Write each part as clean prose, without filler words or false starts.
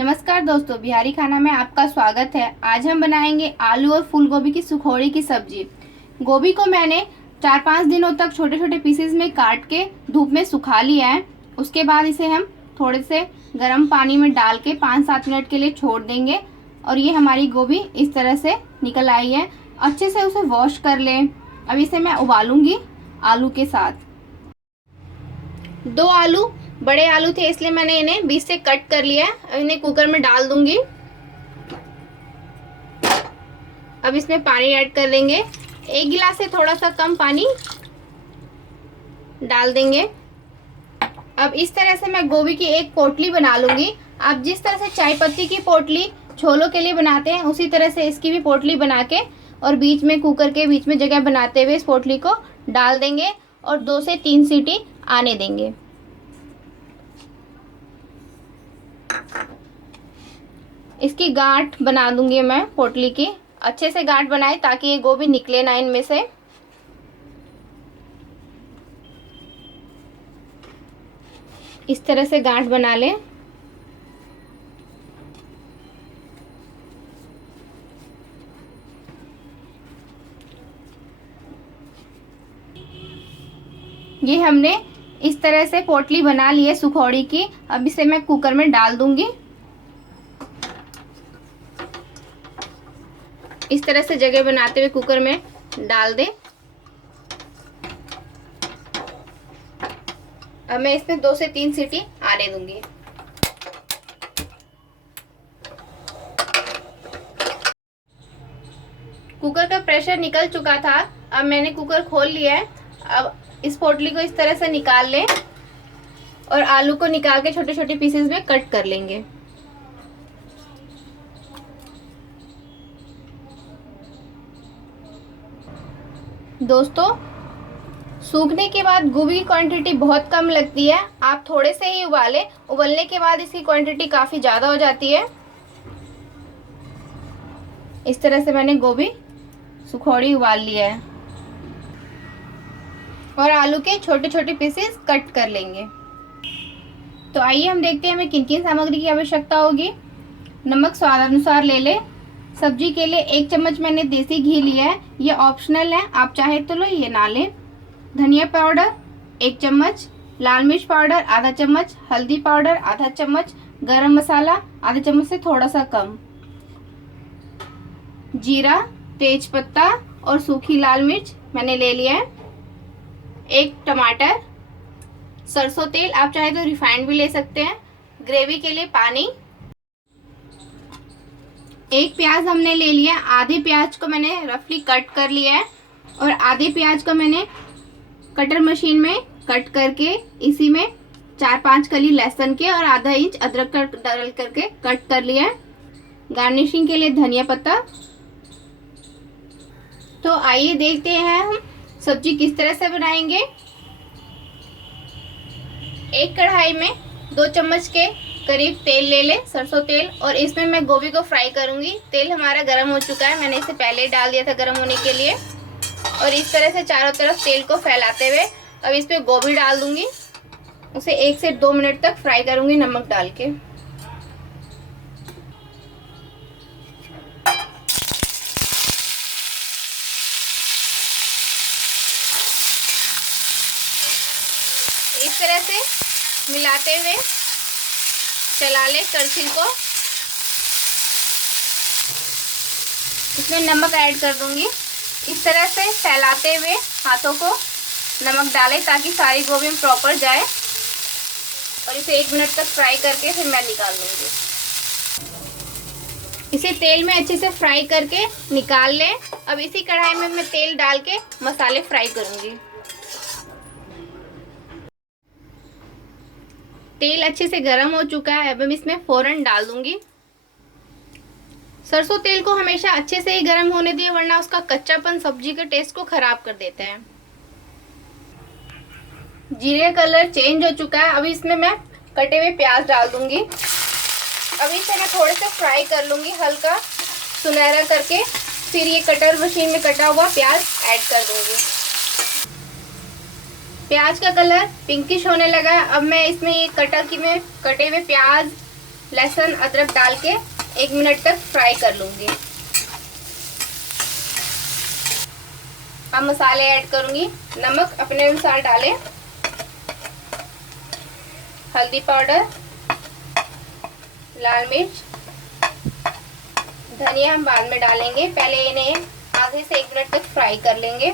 नमस्कार दोस्तों, बिहारी खाना में आपका स्वागत है। आज हम बनाएंगे आलू और फूल गोभी की सुखौड़ी की सब्जी। गोभी को मैंने 4-5 दिनों तक छोटे छोटे पीसेस में काट के धूप में सुखा लिया है। उसके बाद इसे हम थोड़े से गर्म पानी में डाल के 5-7 मिनट के लिए छोड़ देंगे और ये हमारी गोभी इस तरह से निकल आई है। अच्छे से उसे वॉश कर लें। अब इसे मैं उबालूंगी आलू के साथ। 2 आलू बड़े आलू थे, इसलिए मैंने इन्हें बीच से कट कर लिया है। अब इन्हें कुकर में डाल दूंगी। अब इसमें पानी ऐड कर देंगे। 1 गिलास से थोड़ा सा कम पानी डाल देंगे। अब इस तरह से मैं गोभी की एक पोटली बना लूंगी। आप जिस तरह से चाय पत्ती की पोटली छोलों के लिए बनाते हैं, उसी तरह से इसकी भी पोटली बना के और बीच में कुकर के बीच में जगह बनाते हुए इस पोटली को डाल देंगे और 2 से 3 सीटी आने देंगे। इसकी गांठ बना दूंगी मैं पोटली की। अच्छे से गांठ बनाए ताकि ये गोभी निकले ना इनमें से। इस तरह से गांठ बना लें। ये हमने इस तरह से पोटली बना ली है सुखौड़ी की। अब इसे मैं कुकर में डाल दूंगी। इस तरह से जगह बनाते हुए कुकर में डाल दें। अब मैं इसमें 2 से 3 सीटी आने दूंगी। कुकर का प्रेशर निकल चुका था। अब मैंने कुकर खोल लिया है। अब इस पोटली को इस तरह से निकाल लें और आलू को निकाल के छोटे छोटे पीसेस में कट कर लेंगे। दोस्तों, सूखने के बाद गोभी की क्वांटिटी बहुत कम लगती है। आप थोड़े से ही उबालें। उबलने के बाद इसकी क्वांटिटी काफ़ी ज़्यादा हो जाती है। इस तरह से मैंने गोभी सुखौड़ी उबाल लिया है और आलू के छोटे छोटे पीसेस कट कर लेंगे। तो आइए हम देखते हैं हमें किन किन सामग्री की आवश्यकता होगी। नमक स्वाद अनुसार ले लें। सब्जी के लिए 1 चम्मच मैंने देसी घी लिया है। ये ऑप्शनल है, आप चाहे तो लो, ये ना लें। धनिया पाउडर 1 चम्मच, लाल मिर्च पाउडर आधा चम्मच, हल्दी पाउडर आधा चम्मच, गरम मसाला आधा चम्मच से थोड़ा सा कम, जीरा, तेज पत्ता और सूखी लाल मिर्च मैंने ले लिया है। 1 टमाटर, सरसों तेल, आप चाहे तो रिफाइंड भी ले सकते हैं। ग्रेवी के लिए पानी। 1 प्याज हमने ले लिया। आधे प्याज को मैंने रफली कट कर लिया है और आधे प्याज को मैंने कटर मशीन में कट करके इसी में 4-5 कली लहसुन के और आधा इंच अदरक का डाल करके कट कर लिया है। गार्निशिंग के लिए धनिया पत्ता। तो आइए देखते हैं हम सब्जी किस तरह से बनाएंगे। एक कढ़ाई में 2 चम्मच के करीब तेल ले लें, सरसों तेल, और इसमें मैं गोभी को फ्राई करूंगी। तेल हमारा गर्म हो चुका है, मैंने इसे पहले ही डाल दिया था गर्म होने के लिए। और इस तरह से चारों तरफ तेल को फैलाते हुए अब इस पे गोभी डाल दूंगी। उसे 1 से 2 मिनट तक फ्राई करूंगी नमक डाल के। इस तरह से मिलाते हुए चला ले करछिल को। इसमें नमक ऐड कर दूंगी। इस तरह से फैलाते हुए हाथों को नमक डालें ताकि सारी गोभी में प्रॉपर जाए और इसे 1 मिनट तक फ्राई करके फिर मैं निकाल लूंगी। इसे तेल में अच्छे से फ्राई करके निकाल लें। अब इसी कढ़ाई में मैं तेल डाल के मसाले फ्राई करूंगी। तेल अच्छे से गर्म हो चुका है। अब मैं इसमें फोरन डाल दूंगी। सरसों तेल को हमेशा अच्छे से ही गर्म होने दिए, वरना उसका कच्चापन सब्जी के टेस्ट को खराब कर देते हैं। जीरे का कलर चेंज हो चुका है। अभी इसमें मैं कटे हुए प्याज डाल दूंगी। अभी इसे मैं थोड़े से फ्राई कर लूंगी, हल्का सुनहरा करके। फिर ये कटर मशीन में कटा हुआ प्याज ऐड कर दूंगी। प्याज का कलर पिंकिश होने लगा है। अब मैं इसमें ये कटे हुए प्याज लहसुन अदरक डाल के 1 मिनट तक फ्राई कर लूंगी। अब मसाले ऐड करूंगी। नमक अपने अनुसार डालें, हल्दी पाउडर, लाल मिर्च, धनिया हम बाद में डालेंगे, पहले इन्हें आधे से 1 मिनट तक फ्राई कर लेंगे।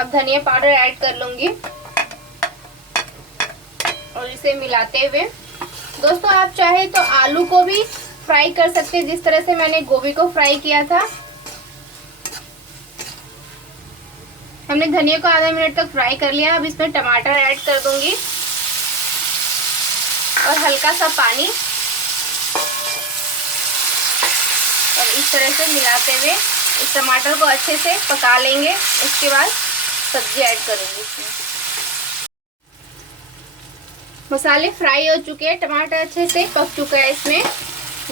अब धनिया पाउडर ऐड कर लूंगी और इसे मिलाते हुए, दोस्तों आप चाहे तो आलू को भी फ्राई कर सकते हैं जिस तरह से मैंने गोभी को फ्राई किया था। हमने धनिया को आधा मिनट तक फ्राई कर लिया। अब इसमें टमाटर ऐड कर दूंगी और हल्का सा पानी, और इस तरह से मिलाते हुए इस टमाटर को अच्छे से पका लेंगे। उसके बाद सब्जी ऐड करूंगी इसमें। मसाले फ्राई हो चुके हैं, टमाटर अच्छे से पक चुका है, इसमें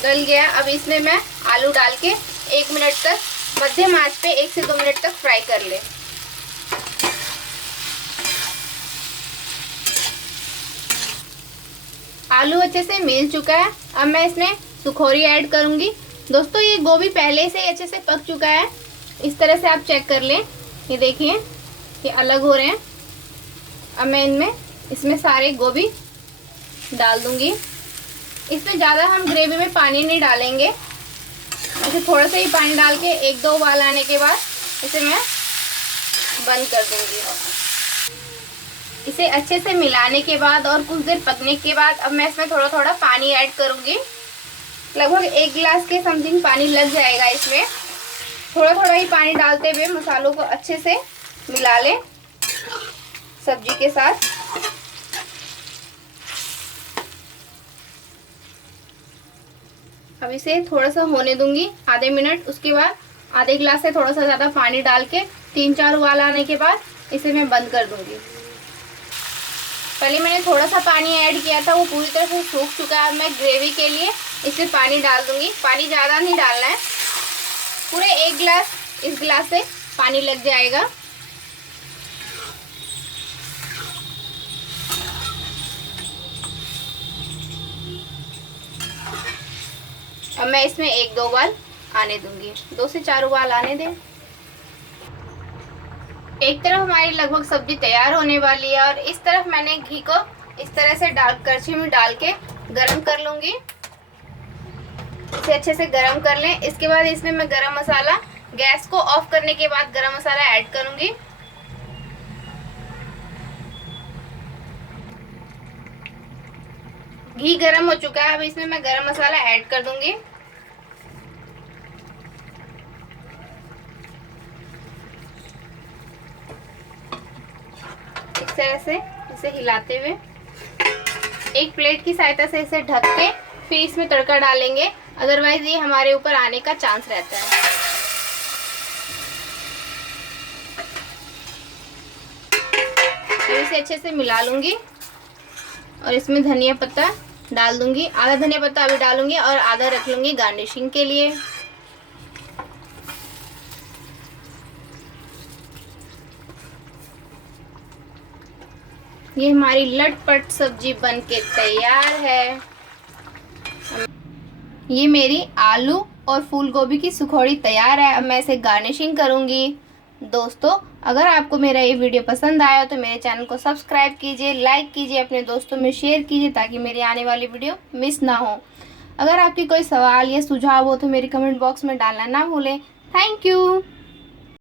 गल गया। अब इसमें मैं आलू डाल के 1 मिनट तक मध्यम आंच पे 1 से 2 मिनट तक फ्राई कर ले। आलू अच्छे से मिल चुका है। अब मैं इसमें सुखौरी ऐड करूंगी। दोस्तों ये गोभी पहले से अच्छे से पक चुका है, इस तरह से आप चेक कर लें। ये देखिए ये अलग हो रहे हैं। अब मैं इसमें सारे गोभी डाल दूंगी। इसमें ज़्यादा हम ग्रेवी में पानी नहीं डालेंगे, इसे थोड़ा सा ही पानी डाल के 1-2 उबाल आने के बाद इसे मैं बंद कर दूंगी। इसे अच्छे से मिलाने के बाद और कुछ देर पकने के बाद अब मैं इसमें थोड़ा थोड़ा पानी ऐड करूंगी। लगभग 1 गिलास के समथिंग पानी लग जाएगा इसमें। थोड़ा थोड़ा ही पानी डालते हुए मसालों को अच्छे से मिला लें सब्जी के साथ। अब इसे थोड़ा सा होने दूंगी आधे मिनट। उसके बाद आधे गिलास से थोड़ा सा ज़्यादा पानी डाल के 3-4 उबाल आने के बाद इसे मैं बंद कर दूंगी। पहले मैंने थोड़ा सा पानी ऐड किया था, वो पूरी तरह से सूख चुका है। अब मैं ग्रेवी के लिए इसमें पानी डाल दूंगी। पानी ज़्यादा नहीं डालना है, पूरे 1 गिलास इस गिलास से पानी लग जाएगा। अब मैं इसमें 1-2 उबाल आने दूंगी, 2 से 4 उबाल आने दें। एक तरफ हमारी लगभग सब्जी तैयार होने वाली है और इस तरफ मैंने घी को इस तरह से करछी में डाल के गरम कर लूंगी। इसे अच्छे से गरम कर लें। इसके बाद इसमें मैं गरम मसाला, गैस को ऑफ करने के बाद गरम मसाला ऐड करूंगी। घी गरम हो चुका है, अब इसमें मैं गरम मसाला ऐड कर दूंगी। इस तरह से इसे हिलाते हुए एक प्लेट की सहायता से इसे ढक के फिर इसमें तड़का डालेंगे, अदरवाइज ये हमारे ऊपर आने का चांस रहता है। इसे अच्छे से मिला लूंगी और इसमें धनिया पत्ता डाल दूंगी। आधा धनिया पत्ता अभी डालूंगी और आधा रख लूंगी गार्निशिंग के लिए। ये हमारी लटपट सब्जी बनके तैयार है। ये मेरी आलू और फूल गोभी की सुखौड़ी तैयार है। अब मैं इसे गार्निशिंग करूंगी। दोस्तों अगर आपको मेरा ये वीडियो पसंद आया तो मेरे चैनल को सब्सक्राइब कीजिए, लाइक कीजिए, अपने दोस्तों में शेयर कीजिए ताकि मेरी आने वाली वीडियो मिस ना हो। अगर आपकी कोई सवाल या सुझाव हो तो मेरे कमेंट बॉक्स में डालना ना भूलें। Thank you.